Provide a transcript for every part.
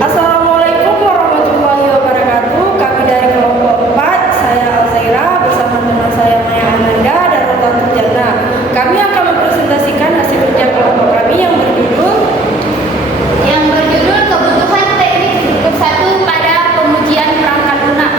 Assalamualaikum warahmatullahi wabarakatuh. Kami dari kelompok 4, saya Alzaira bersama teman saya Maya Ananda dan Rotatul Jannah. Kami akan mempresentasikan hasil kerja kelompok kami yang berjudul kebutuhan teknik grup 1 pada pengujian perangkat lunak.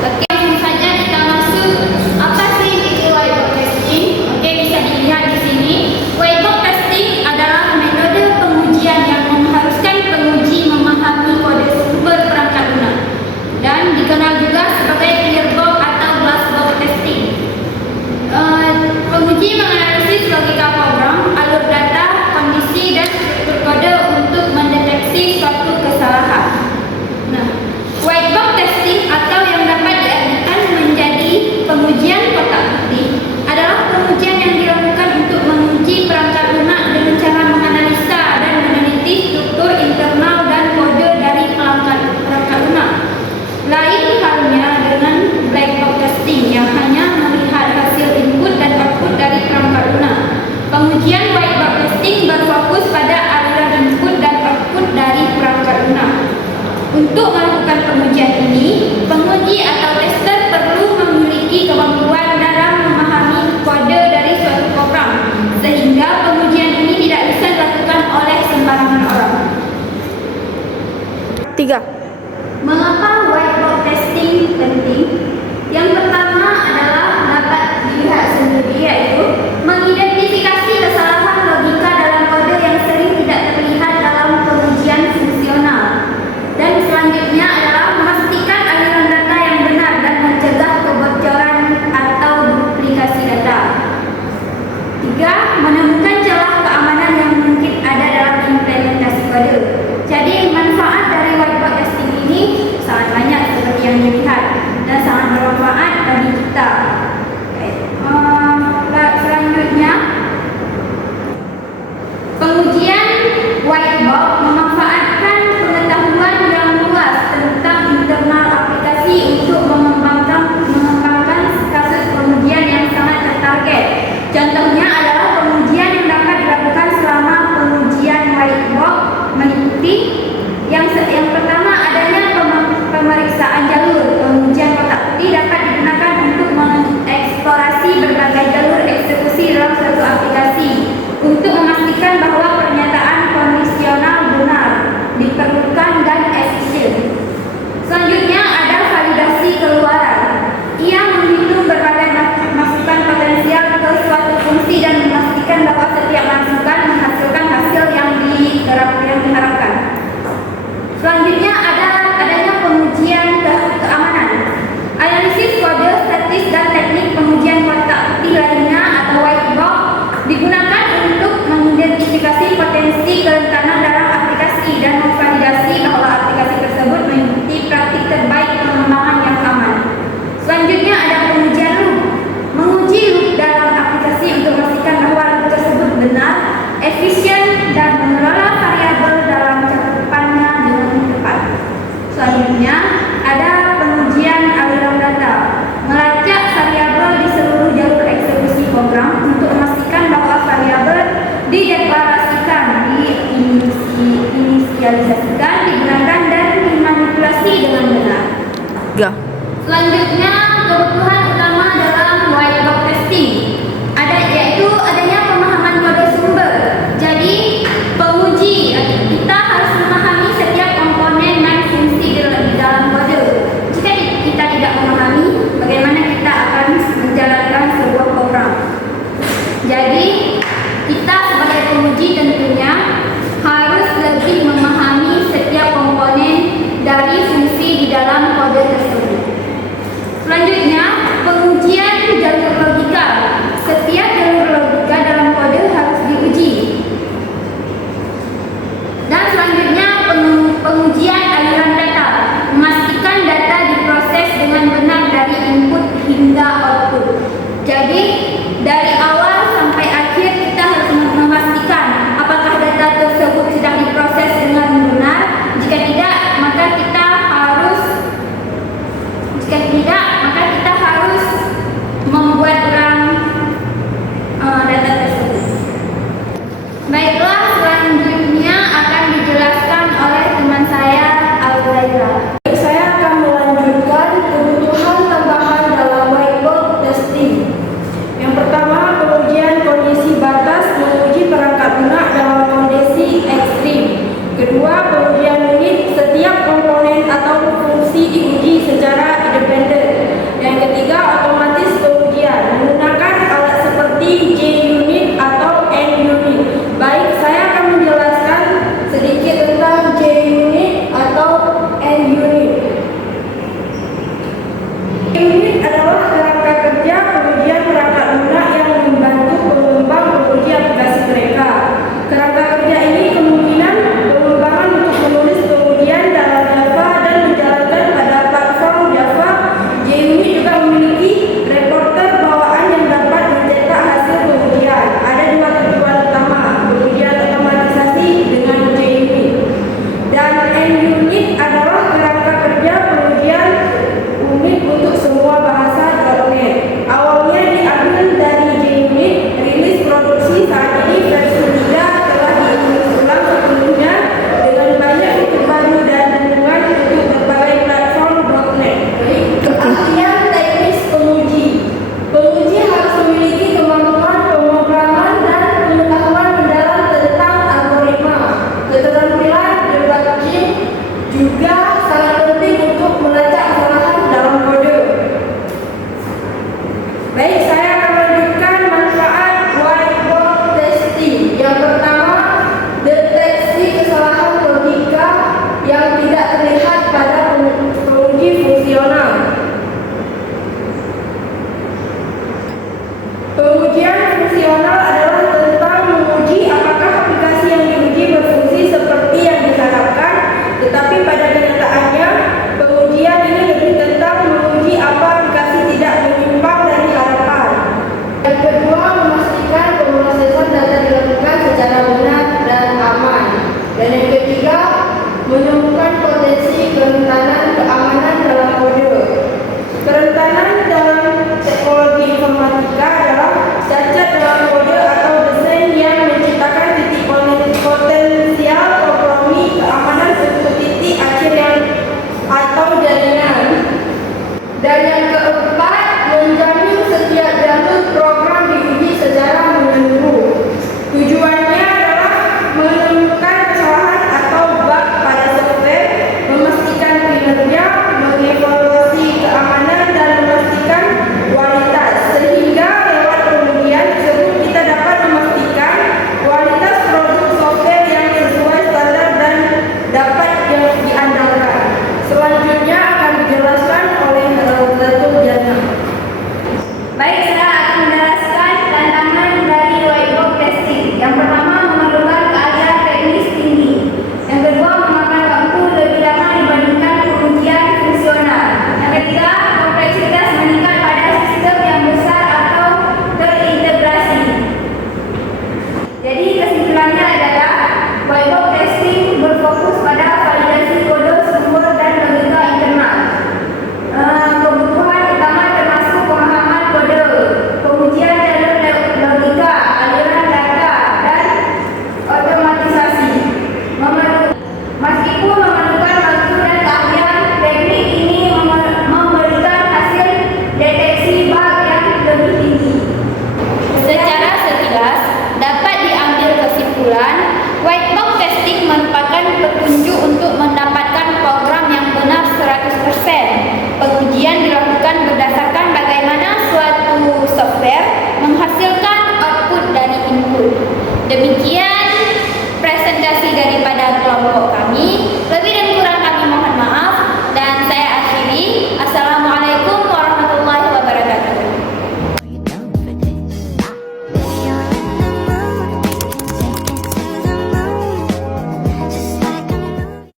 Oke, langsung saja kita masuk. Apa sih itu whiteboard testing? Oke, bisa dilihat di sini. Whiteboard testing adalah metode pengujian yang mengharuskan penguji memahami kode sumber perangkat lunak dan dikenal juga sebagai clearbox atau glassbox testing. Penguji menganalisis logika program, alur data, kondisi dan struktur kode untuk mendeteksi suatu kesalahan. Nah, whitebox testing atau yang dapat diartikan menjadi pengujian kotak putih adalah pengujian yang dilakukan untuk menguji perangkat lunak dengan cara menganalisa dan meneliti struktur internal dan kode dari perangkat lunak. Lain halnya dengan black box testing yang hanya melihat hasil input dan output dari perangkat lunak. Pengujian whitebox testing berfokus pada aliran input dan output dari perangkat lunak. Untuk melakukan pengujian ini, penguji atau tester perlu memiliki kemampuan dalam memahami kode dari suatu program, sehingga pengujian ini tidak bisa dilakukan oleh sembarangan orang. 3. Mengapa whitebox testing penting? Yang pertama adalah dapat dilihat sendiri, yaitu mengidentifikasi kesalahan logika dalam kode yang sering tidak terlihat dalam pengujian fungsional. Dan selanjutnya adalah memastikan aliran data yang benar dan mencegah kebocoran atau duplikasi data. 3. Menemukan celah keamanan yang mungkin ada dalam implementasi kode. Jadi manfaat dari whitebox testing ini sangat banyak seperti yang dilihat dan sangat bermanfaat bagi kita. Selanjutnya, pengujian whitebox memanfaatkan pengetahuan yang luas tentang internal aplikasi untuk mengembangkan kasus pengujian yang sangat tertarget. Contohnya adalah pengujian yang dapat dilakukan selama pengujian whitebox meliputi yang pertama adanya pemeriksaan jalur. Pengujian kotak putih dapat digunakan untuk mengeksplorasi berbagai jalur eksekusi dalam suatu aplikasi untuk memastikan bahwa pernyataan kondisional benar, diperlukan dan efisien. Selanjutnya ada validasi keluaran. Ia menghitung berbagai masukan potensial ke suatu fungsi dan memastikan bahwa setiap masukan menghasilkan hasil yang diharapkan. Selanjutnya adanya pengujian keamanan. Analisis kode, statis dan teknik pengujian kotak putih lainnya atau whitebox digunakan untuk mengidentifikasi potensi kerentanan dalam aplikasi dan memvalidasi bahwa aplikasi tersebut mengikuti praktik terbaik pengembangan yang aman. Selanjutnya ada pengujian loop. Menguji loop dalam aplikasi untuk memastikan bahwa loop tersebut benar, efisien dan mengelola variabel dalam cakupannya dengan tepat. Selanjutnya ada pengujian aliran data. Melacak variabel di seluruh jalur eksekusi program untuk memastikan bahwa variabel dideklarasikan, diinisialisasikan, digunakan dan dimanipulasi dengan benar. 3. Selanjutnya, kebutuhan utama dalam whitebox testing yaitu adanya pemahaman kode sumber. Jadi, penguji kita harus memahami setiap komponen dan fungsi di dalam kode. Jika kita tidak memahami, bagaimana kita akan menjalankan sebuah program? Jadi, kita sebagai penguji tentunya harus lebih memahami setiap komponen dari fungsi di dalam kode tersebut. Selanjutnya, kesimpulannya adalah white box testing berfokus pada validasi kode sumber dan logika internal. Kebutuhan utama termasuk pemahaman kode, pengujian jalur logika, aliran data, dan otomatisasi. Meskipun memerlukan waktu dan keahlian, teknik ini memberikan hasil deteksi bug yang lebih tinggi. Secara sekilas, dapat diambil kesimpulan, white box testing merupakan petunjuk untuk mendapatkan program yang benar 100%. Pengujian dilakukan berdasarkan bagaimana suatu software menghasilkan output dari input. Demikian